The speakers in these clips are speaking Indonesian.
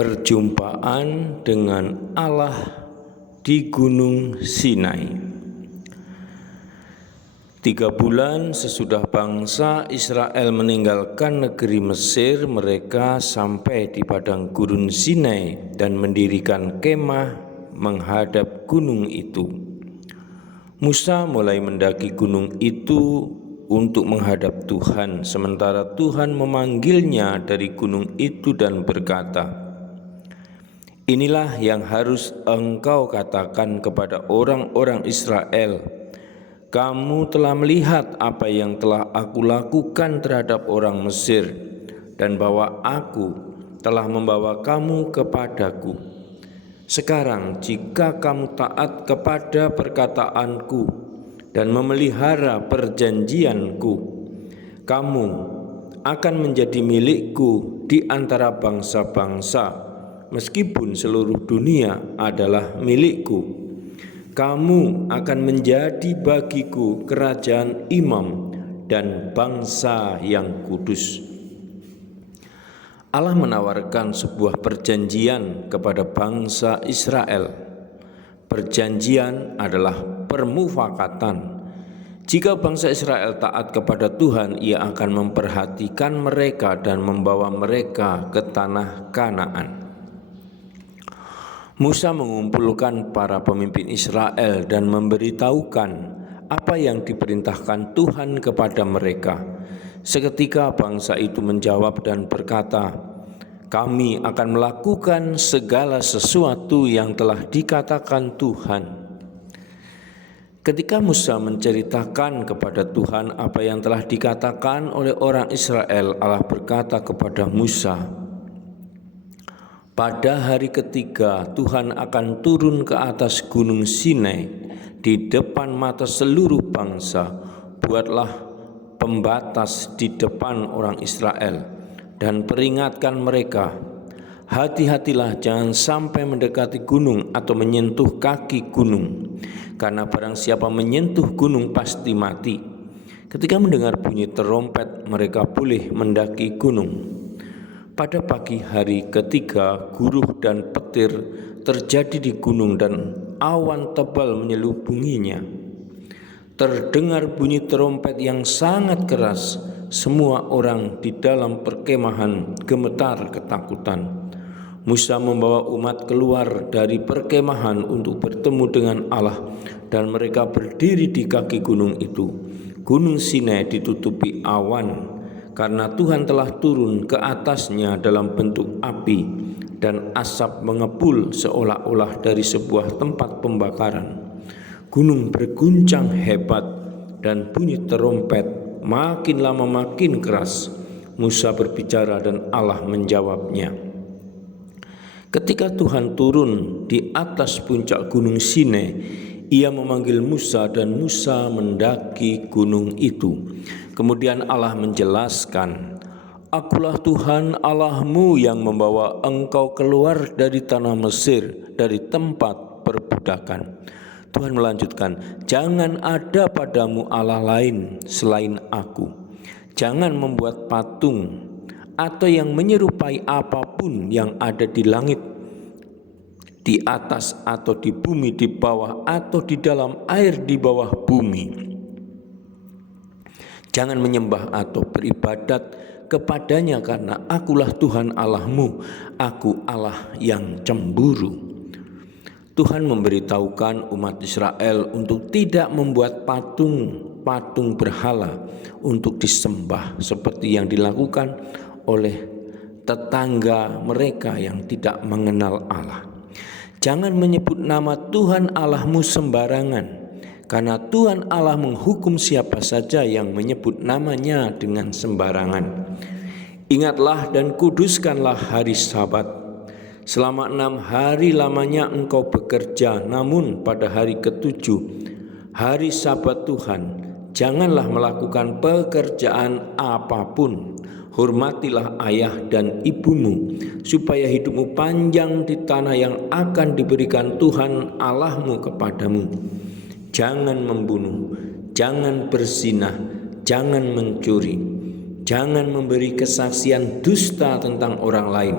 Perjumpaan dengan Allah di Gunung Sinai. 3 bulan sesudah bangsa Israel meninggalkan negeri Mesir, mereka sampai di padang gurun Sinai dan mendirikan kemah menghadap gunung itu. Musa mulai mendaki gunung itu untuk menghadap Tuhan, sementara Tuhan memanggilnya dari gunung itu dan berkata, "Inilah yang harus engkau katakan kepada orang-orang Israel. Kamu telah melihat apa yang telah aku lakukan terhadap orang Mesir, dan bahwa aku telah membawa kamu kepadaku. Sekarang jika kamu taat kepada perkataanku dan memelihara perjanjianku, kamu akan menjadi milikku di antara bangsa-bangsa, meskipun seluruh dunia adalah milikku. Kamu akan menjadi bagiku kerajaan imam dan bangsa yang kudus." Allah menawarkan sebuah perjanjian kepada bangsa Israel. Perjanjian adalah permufakatan. Jika bangsa Israel taat kepada Tuhan, Ia akan memperhatikan mereka dan membawa mereka ke tanah Kanaan. Musa mengumpulkan para pemimpin Israel dan memberitahukan apa yang diperintahkan Tuhan kepada mereka. Seketika bangsa itu menjawab dan berkata, "Kami akan melakukan segala sesuatu yang telah dikatakan Tuhan." Ketika Musa menceritakan kepada Tuhan apa yang telah dikatakan oleh orang Israel, Allah berkata kepada Musa, "Pada hari ketiga Tuhan akan turun ke atas gunung Sinai di depan mata seluruh bangsa. Buatlah pembatas di depan orang Israel dan peringatkan mereka, hati-hatilah jangan sampai mendekati gunung atau menyentuh kaki gunung, karena barang siapa menyentuh gunung pasti mati. Ketika mendengar bunyi terompet, mereka boleh mendaki gunung." Pada pagi hari ketiga, guruh dan petir terjadi di gunung dan awan tebal menyelubunginya. Terdengar bunyi terompet yang sangat keras. Semua orang di dalam perkemahan gemetar ketakutan. Musa membawa umat keluar dari perkemahan untuk bertemu dengan Allah, dan mereka berdiri di kaki gunung itu. Gunung Sinai ditutupi awan, karena Tuhan telah turun ke atasnya dalam bentuk api, dan asap mengepul seolah-olah dari sebuah tempat pembakaran. Gunung berguncang hebat dan bunyi terompet makin lama makin keras. Musa berbicara dan Allah menjawabnya. Ketika Tuhan turun di atas puncak gunung Sinai, Ia memanggil Musa dan Musa mendaki gunung itu. Kemudian Allah menjelaskan, "Akulah Tuhan Allahmu yang membawa engkau keluar dari tanah Mesir, dari tempat perbudakan." Tuhan melanjutkan, "Jangan ada padamu Allah lain selain Aku. Jangan membuat patung atau yang menyerupai apapun yang ada di langit, di atas atau di bumi di bawah, atau di dalam air di bawah bumi. Jangan menyembah atau beribadat kepadanya, karena Akulah Tuhan Allahmu. Aku Allah yang cemburu." Tuhan memberitahukan umat Israel untuk tidak membuat patung berhala untuk disembah seperti yang dilakukan oleh tetangga mereka yang tidak mengenal Allah. Jangan menyebut nama Tuhan Allahmu sembarangan, karena Tuhan Allah menghukum siapa saja yang menyebut namanya dengan sembarangan. Ingatlah dan kuduskanlah hari Sabat. Selama 6 hari lamanya engkau bekerja, namun pada hari ketujuh, hari Sabat Tuhan, janganlah melakukan pekerjaan apapun. Hormatilah ayah dan ibumu, supaya hidupmu panjang di tanah yang akan diberikan Tuhan Allahmu kepadamu. Jangan membunuh, jangan berzina, jangan mencuri, jangan memberi kesaksian dusta tentang orang lain.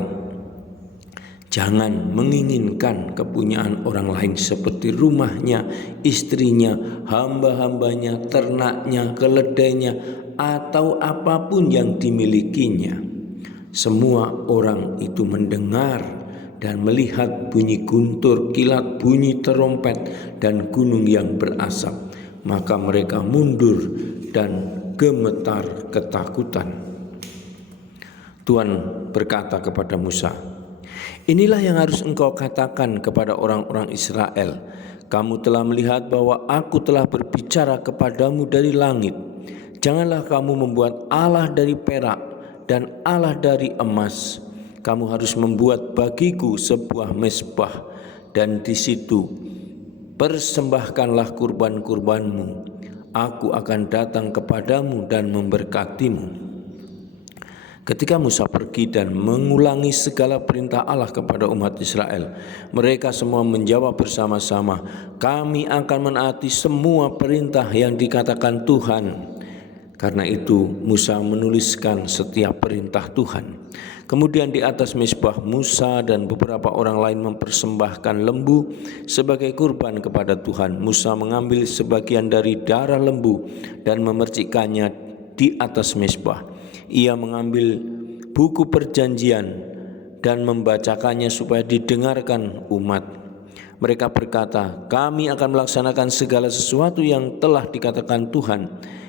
Jangan menginginkan kepunyaan orang lain seperti rumahnya, istrinya, hamba-hambanya, ternaknya, keledainya, atau apapun yang dimilikinya. Semua orang itu mendengar dan melihat bunyi guntur, kilat, bunyi terompet, dan gunung yang berasap. Maka mereka mundur dan gemetar ketakutan. Tuhan berkata kepada Musa, "Inilah yang harus engkau katakan kepada orang-orang Israel. Kamu telah melihat bahwa aku telah berbicara kepadamu dari langit. Janganlah kamu membuat Allah dari perak dan Allah dari emas. Kamu harus membuat bagiku sebuah mezbah, dan di situ persembahkanlah kurban-kurbanmu. Aku akan datang kepadamu dan memberkatimu." Ketika Musa pergi dan mengulangi segala perintah Allah kepada umat Israel, mereka semua menjawab bersama-sama, "Kami akan menaati semua perintah yang dikatakan Tuhan." Karena itu Musa menuliskan setiap perintah Tuhan. Kemudian di atas mezbah Musa dan beberapa orang lain mempersembahkan lembu sebagai kurban kepada Tuhan. Musa mengambil sebagian dari darah lembu dan memercikkannya di atas mezbah. Ia mengambil buku perjanjian dan membacakannya supaya didengarkan umat. Mereka berkata, "Kami akan melaksanakan segala sesuatu yang telah dikatakan Tuhan.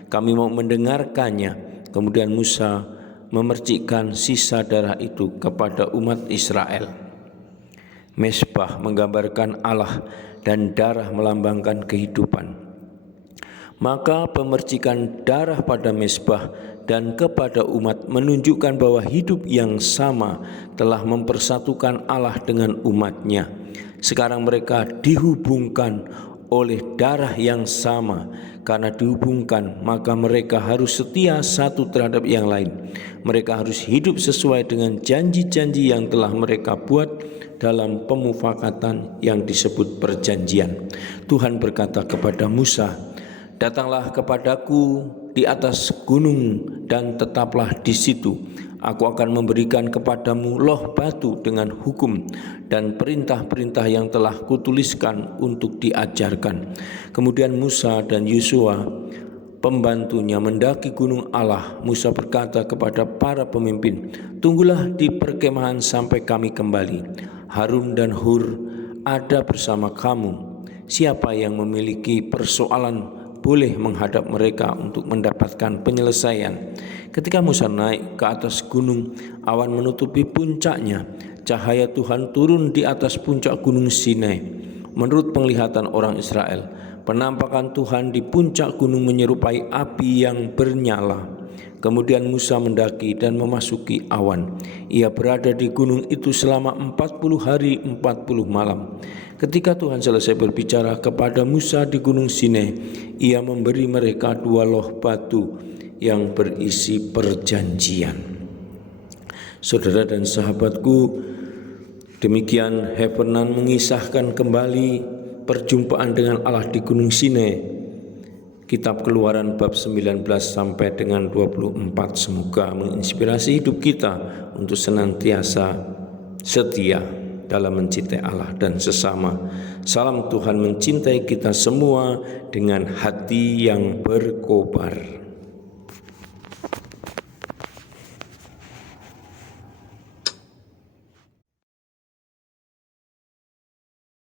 Kami mau mendengarkannya." Kemudian Musa memercikkan sisa darah itu kepada umat Israel. Mezbah menggambarkan Allah dan darah melambangkan kehidupan. Maka pemercikan darah pada mezbah dan kepada umat menunjukkan bahwa hidup yang sama telah mempersatukan Allah dengan umatnya. Sekarang mereka dihubungkan oleh darah yang sama. Karena dihubungkan, maka mereka harus setia satu terhadap yang lain. Mereka harus hidup sesuai dengan janji-janji yang telah mereka buat dalam pemufakatan yang disebut perjanjian. Tuhan berkata kepada Musa, "Datanglah kepadaku di atas gunung dan tetaplah di situ. Aku akan memberikan kepadamu loh batu dengan hukum dan perintah-perintah yang telah kutuliskan untuk diajarkan." Kemudian Musa dan Yosua pembantunya mendaki gunung Allah. Musa berkata kepada para pemimpin, "Tunggulah di perkemahan sampai kami kembali. Harun dan Hur ada bersama kamu. Siapa yang memiliki persoalan boleh menghadap mereka untuk mendapatkan penyelesaian." Ketika Musa naik ke atas gunung, awan menutupi puncaknya. Cahaya Tuhan turun di atas puncak gunung Sinai. Menurut penglihatan orang Israel, penampakan Tuhan di puncak gunung menyerupai api yang bernyala. Kemudian Musa mendaki dan memasuki awan. Ia berada di gunung itu selama 40 hari 40 malam. Ketika Tuhan selesai berbicara kepada Musa di gunung Sinai, ia memberi mereka 2 loh batu yang berisi perjanjian. Saudara dan sahabatku, demikian Hefernand mengisahkan kembali perjumpaan dengan Allah di gunung Sinai. Kitab Keluaran bab 19 sampai dengan 24 semoga menginspirasi hidup kita untuk senantiasa setia dalam mencintai Allah dan sesama. Salam Tuhan mencintai kita semua dengan hati yang berkobar.